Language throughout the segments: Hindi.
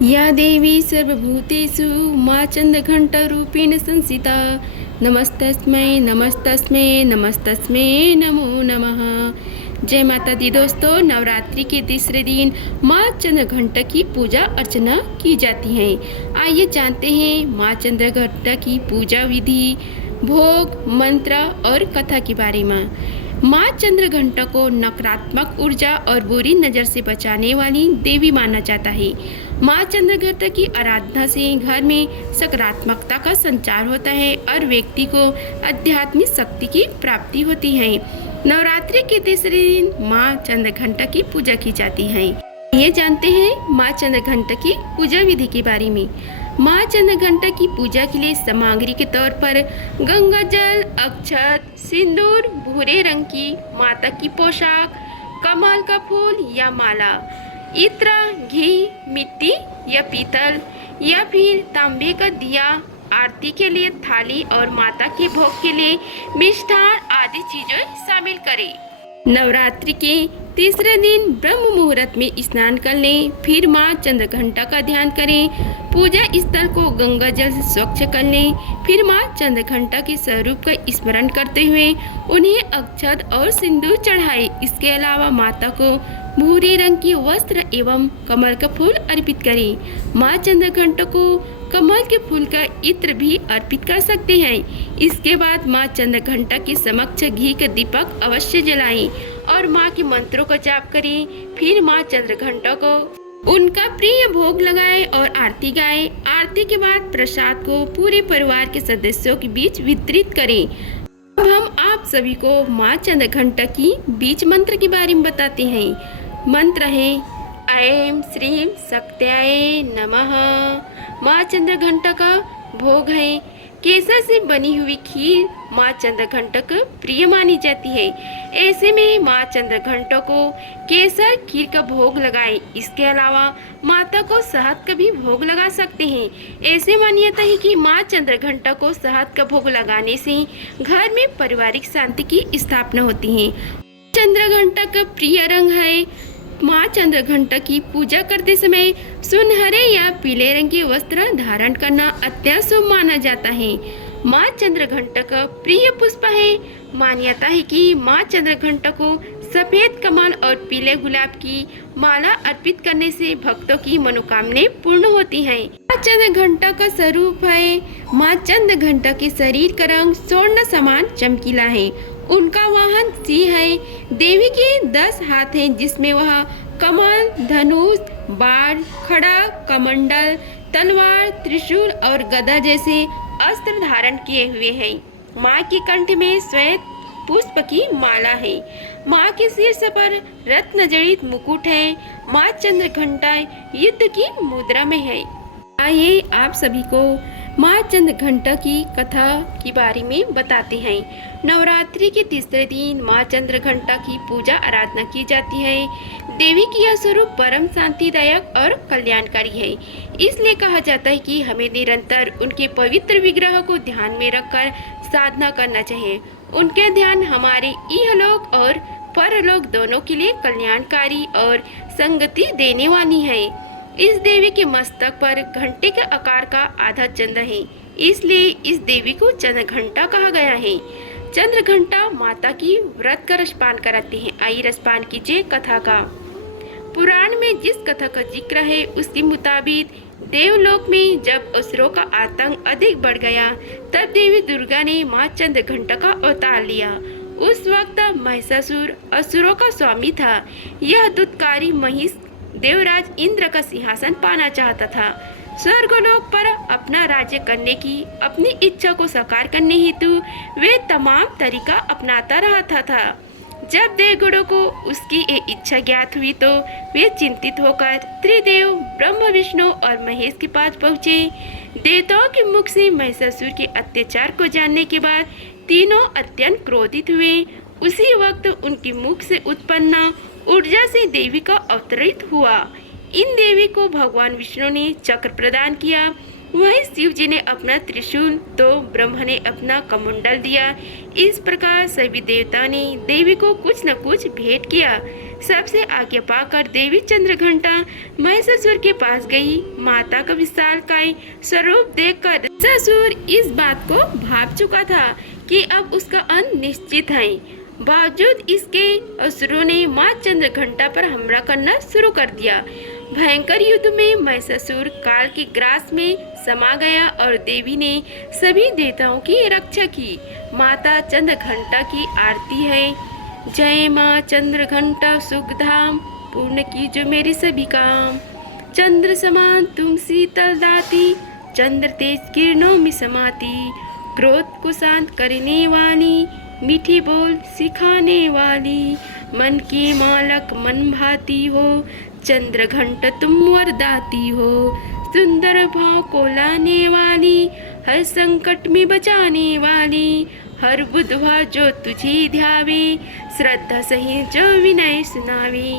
या देवी सर्वभूतेषु माँ चंद्रघंटारूपेण संस्थिता नमस्तस्मै नमस्तस्मै नमस्तस्मै नमो नमः। जय माता दी दोस्तों, नवरात्रि के तीसरे दिन माँ चंद्रघंटा की पूजा अर्चना की जाती है। आइए जानते हैं माँ चंद्रघंटा की पूजा विधि, भोग, मंत्र और कथा के बारे में। माँ चंद्रघंटा को नकारात्मक ऊर्जा और बुरी नज़र से बचाने वाली देवी माना जाता है। माँ चंद्रघंटा की आराधना से घर में सकारात्मकता का संचार होता है और व्यक्ति को आध्यात्मिक शक्ति की प्राप्ति होती है। नवरात्रि के तीसरे दिन माँ चंद्रघंटा की पूजा की जाती है। ये जानते हैं माँ चंद्रघंटा की पूजा विधि के बारे में। माँ चंद्रघंटा की पूजा के लिए सामग्री के तौर पर गंगा जल, अक्षत, सिंदूर, भूरे रंग की माता की पोशाक, कमल का फूल या माला, इत्र, घी, मिट्टी या पीतल या फिर तांबे का दिया, आरती के लिए थाली और माता के भोग के लिए मिष्ठान आदि चीजें शामिल करें। नवरात्रि के तीसरे दिन ब्रह्म मुहूर्त में स्नान कर लें, फिर माँ चंद्रघंटा का ध्यान करें। पूजा स्थल को गंगा जल से स्वच्छ कर लें, फिर माँ चंद्रघंटा के स्वरूप का स्मरण करते हुए उन्हें अक्षत और सिंदूर चढ़ाएं। इसके अलावा माता को भूरे रंग की वस्त्र एवं कमल का फूल अर्पित करें। माँ चंद्रघंटा को कमल के फूल का इत्र भी अर्पित कर सकते हैं। इसके बाद माँ चंद्रघंटा के समक्ष घी का दीपक अवश्य जलाएं और माँ के मंत्रों का जाप करें। फिर माँ चंद्रघंटा को उनका प्रिय भोग लगाएं और आरती गाएं। आरती के बाद प्रसाद को पूरे परिवार के सदस्यों के बीच वितरित करें। अब हम आप सभी को माँ चंद्रघंटा की बीज मंत्र के बारे में बताते हैं। मंत्र है ऐं श्रीं शक्त्याय नमः। माँ चंद्रघंटा का भोग है केसर से बनी हुई खीर माँ चंद्रघंटा को प्रिय मानी जाती है। ऐसे में माँ चंद्रघंटा को केसर खीर का भोग लगाएं। इसके अलावा माता को शहद का भी भोग लगा सकते हैं। ऐसे मान्यता है कि माँ चंद्रघंटा को शहद का भोग लगाने से घर में पारिवारिक शांति की स्थापना होती है। चंद्रघंटा का प्रिय रंग है। माँ चंद्रघंटा की पूजा करते समय सुनहरे या पीले रंग के वस्त्र धारण करना अत्यंत शुभ माना जाता है। माँ चंद्रघंटा का प्रिय पुष्प है। मान्यता है कि माँ चंद्रघंटा को सफेद कमल और पीले गुलाब की माला अर्पित करने से भक्तों की मनोकामनाएं पूर्ण होती हैं। माँ चंद्रघंटा का स्वरूप है। माँ चंद्रघंटा के शरीर का रंग स्वर्ण समान चमकीला है। उनका वाहन सिंह है। देवी के 10 हाथ हैं, जिसमें वह कमल, धनुष, बाण, खड़ा, कमंडल, तलवार, त्रिशूल और गदा जैसे अस्त्र धारण किए हुए हैं। माँ के कंठ में श्वेत पुष्प की माला है। माँ के शीर्ष पर रत्न जड़ित मुकुट है। माँ चंद्रघंटा युद्ध की मुद्रा में है। आइए आप सभी को माँ चंद्रघंटा की कथा के बारे में बताते हैं। नवरात्रि के तीसरे दिन माँ चंद्रघंटा की पूजा आराधना की जाती है। देवी की यह स्वरूप परम शांतिदायक और कल्याणकारी है। इसलिए कहा जाता है कि हमें निरंतर उनके पवित्र विग्रह को ध्यान में रखकर साधना करना चाहिए। उनके ध्यान हमारे इहलोक और परलोक दोनों के लिए कल्याणकारी और संगति देने वाली है। इस देवी के मस्तक पर घंटे के आकार का आधा चंद्र है, इसलिए इस देवी को चंद्रघंटा कहा गया है। चंद्रघंटा माता की व्रत का रसपान कराती है। आइए रसपान कीजिए कथा का। पुराण में जिस कथा का जिक्र है उसके मुताबिक देवलोक में जब असुरों का आतंक अधिक बढ़ गया, तब देवी दुर्गा ने माँ चंद्रघंटा का अवतार लिया। उस वक्त महिषासुर असुरों का स्वामी था। यह दुष्टकारी महिष देवराज इंद्र का सिंहासन पाना चाहता था। स्वर्गलोक पर अपना राज्य करने की अपनी इच्छा को साकार करने हेतु वे तमाम तरीका अपनाता रहता था। जब देवगणों को उसकी ये इच्छा ज्ञात हुई तो वे चिंतित होकर त्रिदेव ब्रह्मा, विष्णु और महेश के पास पहुँचे। देवताओं के मुख से महिषासुर के अत्याचार को जानने के बाद तीनों अत्यंत क्रोधित हुए। उसी वक्त उनके मुख से उत्पन्न ऊर्जा से देवी का अवतरित हुआ। इन देवी को भगवान विष्णु ने चक्र प्रदान किया। वहीं शिव जी ने अपना त्रिशूल तो ब्रह्मा ने अपना कमंडल दिया। इस प्रकार सभी देवता ने देवी को कुछ न कुछ भेंट किया। सबसे आज्ञा पाकर देवी चंद्रघंटा महिषासुर के पास गई। माता का विशालकाय स्वरूप देखकर महिषासुर इस बात को भाप चुका था कि अब उसका अंत निश्चित है। बावजूद इसके असुरों ने माँ चंद्रघंटा पर हमला करना शुरू कर दिया। भयंकर युद्ध में महिषासुर काल की ग्रास में समा गया और देवी ने सभी देवताओं की रक्षा की। माता चंद्रघंटा की आरती है। जय माँ चंद्रघंटा सुखधाम, पूर्ण कीजो मेरे सभी काम। चंद्र समान तुम शीतल दाती, चंद्र तेज किरणों में समाती। क्रोध को शांत करने वाली, मीठी बोल सिखाने वाली। मन की मालक मन भाती हो, चंद्रघंटा तुम वरदाती हो। सुंदर भाव को लाने वाली, हर संकट में बचाने वाली। हर बुधवार जो तुझे ध्यावे, श्रद्धा सही जो विनय सुनावे।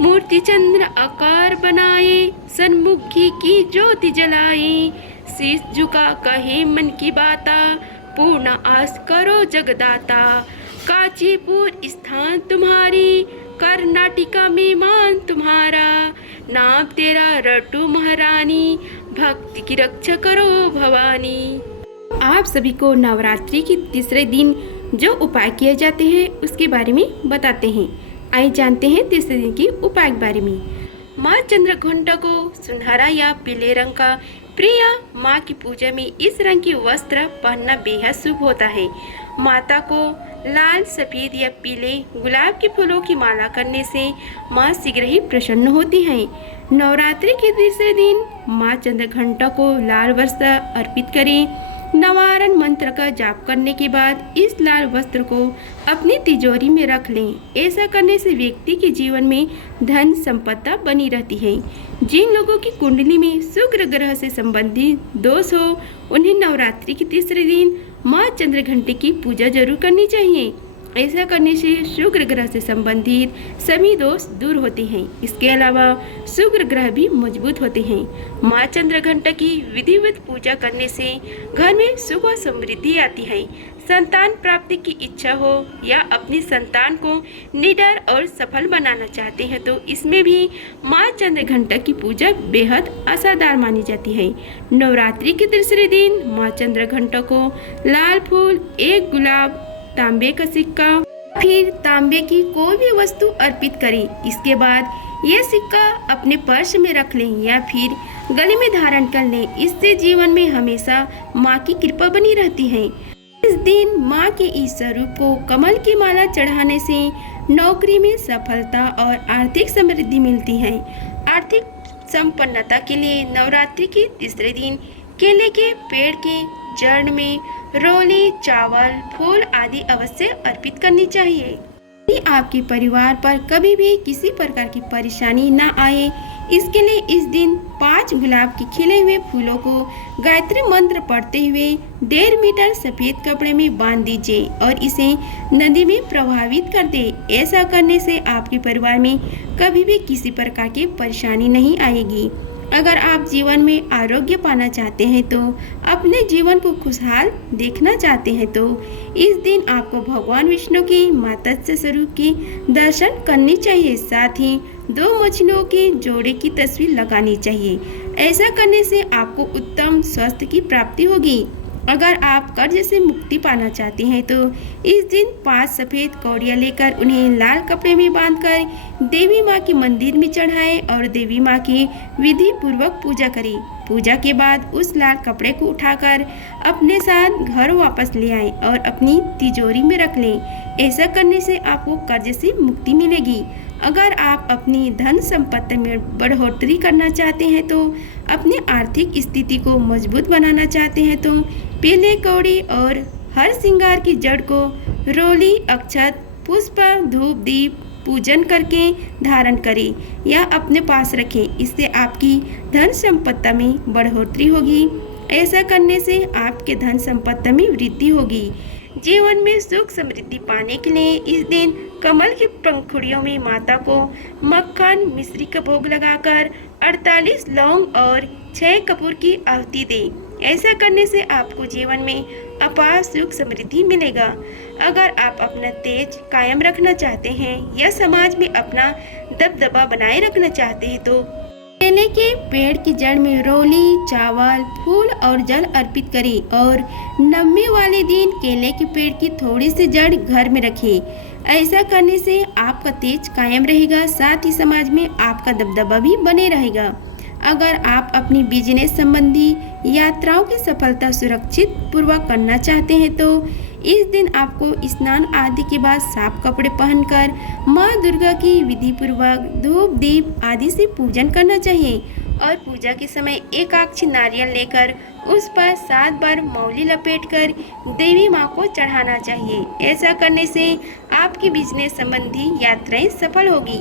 मूर्ति चंद्र आकार बनाए, सन्मुखी की ज्योति जलाए। शीश झुका कहे मन की बाता, पूर्ण आस करो जगदाता। कांचीपुर स्थान तुम्हारी, कर्नाटका में मान तुम्हारा। नाम तेरा रटू महारानी, भक्ति की रक्षा करो भवानी। आप सभी को नवरात्रि के तीसरे दिन जो उपाय किए जाते हैं उसके बारे में बताते हैं। आइए जानते हैं तीसरे दिन के उपाय के बारे में। माँ चंद्रघंटा को सुनहरा या पीले रंग का प्रिय। माँ की पूजा में इस रंग की वस्त्र पहनना बेहद शुभ होता है। माता को लाल, सफेद या पीले गुलाब के फूलों की माला करने से माँ शीघ्र ही प्रसन्न होती हैं। नवरात्रि के तीसरे दिन माँ चंद्रघंटा को लाल वस्त्र अर्पित करें। नवारण मंत्र का जाप करने के बाद इस लाल वस्त्र को अपनी तिजोरी में रख लें। ऐसा करने से व्यक्ति के जीवन में धन संपदा बनी रहती है। जिन लोगों की कुंडली में शुक्र ग्रह से संबंधित दोष हो, उन्हें नवरात्रि के तीसरे दिन माँ चंद्रघंटे की पूजा जरूर करनी चाहिए। ऐसा करने से शुक्र ग्रह से संबंधित सभी दोष दूर होते हैं। इसके अलावा शुक्र ग्रह भी मजबूत होते हैं। माँ चंद्रघंटा की विधिवत पूजा करने से घर में सुख व समृद्धि आती है। संतान प्राप्ति की इच्छा हो या अपनी संतान को निडर और सफल बनाना चाहते हैं तो इसमें भी माँ चंद्रघंटा की पूजा बेहद असरदार मानी जाती है। नवरात्रि के तीसरे दिन माँ चंद्रघंटा को लाल फूल, एक गुलाब, तांबे का सिक्का, फिर तांबे की कोई भी वस्तु अर्पित करें। इसके बाद यह सिक्का अपने पर्स में रख लें या फिर गले में धारण कर लें। इससे जीवन में हमेशा माँ की कृपा बनी रहती है। इस दिन माँ के इस स्वरूप को कमल की माला चढ़ाने से नौकरी में सफलता और आर्थिक समृद्धि मिलती है। आर्थिक संपन्नता के लिए नवरात्रि के तीसरे दिन केले के पेड़ के जड़ में रोली, चावल, फूल आदि अवश्य अर्पित करनी चाहिए। यदि आपके परिवार पर कभी भी किसी प्रकार की परेशानी न आए, इसके लिए इस दिन 5 गुलाब के खिले हुए फूलों को गायत्री मंत्र पढ़ते हुए 1.5 मीटर सफेद कपड़े में बांध दीजिए और इसे नदी में प्रवाहित कर दे। ऐसा करने से आपके परिवार में कभी भी किसी प्रकार की परेशानी नहीं आएगी। अगर आप जीवन में आरोग्य पाना चाहते हैं तो अपने जीवन को खुशहाल देखना चाहते हैं तो इस दिन आपको भगवान विष्णु की मत्स्य स्वरूप की दर्शन करनी चाहिए। साथ ही 2 मछलियों के जोड़े की तस्वीर लगानी चाहिए। ऐसा करने से आपको उत्तम स्वास्थ्य की प्राप्ति होगी। अगर आप कर्ज से मुक्ति पाना चाहते हैं तो इस दिन 5 सफ़ेद कौड़ियाँ लेकर उन्हें लाल कपड़े में बांधकर देवी माँ के मंदिर में चढ़ाएं और देवी माँ की विधि पूर्वक पूजा करें। पूजा के बाद उस लाल कपड़े को उठाकर अपने साथ घर वापस ले आएं और अपनी तिजोरी में रख लें। ऐसा करने से आपको कर्ज से मुक्ति मिलेगी। अगर आप अपनी धन संपत्ति में बढ़ोतरी करना चाहते हैं तो अपनी आर्थिक स्थिति को मजबूत बनाना चाहते हैं तो पीले कौड़ी और हर श्रृंगार की जड़ को रोली, अक्षत, पुष्प, धूप, दीप पूजन करके धारण करें या अपने पास रखें। इससे आपकी धन संपत्ति में बढ़ोतरी होगी। ऐसा करने से आपके धन संपत्ति में वृद्धि होगी। जीवन में सुख समृद्धि पाने के लिए इस दिन कमल की पंखुड़ियों में माता को मक्खन, मिश्री का भोग लगाकर 48 लौंग और 6 कपूर की आहुति दें। ऐसा करने से आपको जीवन में अपार सुख समृद्धि मिलेगा। अगर आप अपना तेज कायम रखना चाहते हैं या समाज में अपना दबदबा बनाए रखना चाहते हैं तो केले के पेड़ की जड़ में रोली, चावल, फूल और जल अर्पित करें और नवमी वाले दिन केले के पेड़ की थोड़ी सी जड़ घर में रखें। ऐसा करने से आपका तेज कायम रहेगा, साथ ही समाज में आपका दबदबा भी बने रहेगा। अगर आप अपनी बिजनेस संबंधी यात्राओं की सफलता सुरक्षित पूर्वक करना चाहते हैं तो इस दिन आपको स्नान आदि के बाद साफ कपड़े पहनकर माँ दुर्गा की विधि पूर्वक धूप दीप आदि से पूजन करना चाहिए और पूजा के समय एक आक्ष नारियल लेकर उस पर 7 बार मौली लपेटकर देवी माँ को चढ़ाना चाहिए। ऐसा करने से आपकी बिजनेस संबंधी यात्राएं सफल होगी।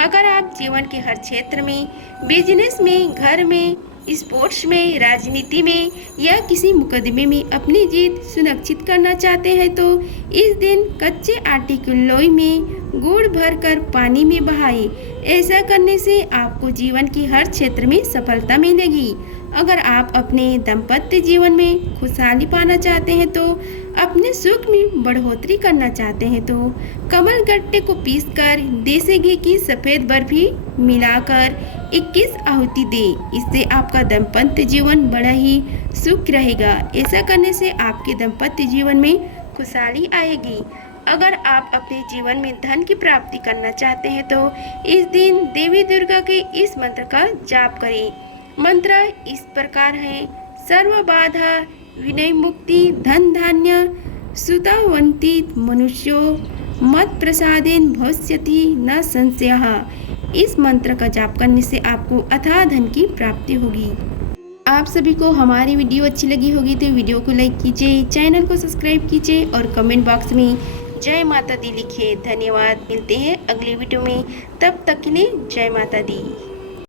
अगर आप जीवन के हर क्षेत्र में, बिजनेस में, घर में, स्पोर्ट्स में, राजनीति में या किसी मुकदमे में अपनी जीत सुनिश्चित करना चाहते हैं तो इस दिन कच्चे आटे की लोई में गुड़ भरकर पानी में बहाएं। ऐसा करने से आपको जीवन की हर क्षेत्र में सफलता मिलेगी। अगर आप अपने दाम्पत्य जीवन में खुशहाली पाना चाहते हैं तो अपने सुख में बढ़ोतरी करना चाहते हैं तो कमल गट्टे को पीसकर देसी घी की सफ़ेद बर्फी मिलाकर 21 आहुति दें। इससे आपका दाम्पत्य जीवन बड़ा ही सुख रहेगा। ऐसा करने से आपके दाम्पत्य जीवन में खुशहाली आएगी। अगर आप अपने जीवन में धन की प्राप्ति करना चाहते हैं तो इस दिन देवी दुर्गा के इस मंत्र का जाप करें। मंत्र इस प्रकार है: सर्व बाधा विनय मुक्ति धन धान्य सुतावंती मनुष्यो मत प्रसादेन भविष्यति न संशयः। इस मंत्र का जाप करने से आपको अथाह धन की प्राप्ति होगी। आप सभी को हमारी वीडियो अच्छी लगी होगी तो वीडियो को लाइक कीजिए, चैनल को सब्सक्राइब कीजिए और कमेंट बॉक्स में जय माता दी लिखिए। धन्यवाद। मिलते हैं अगली वीडियो में, तब तक के लिए जय माता दी।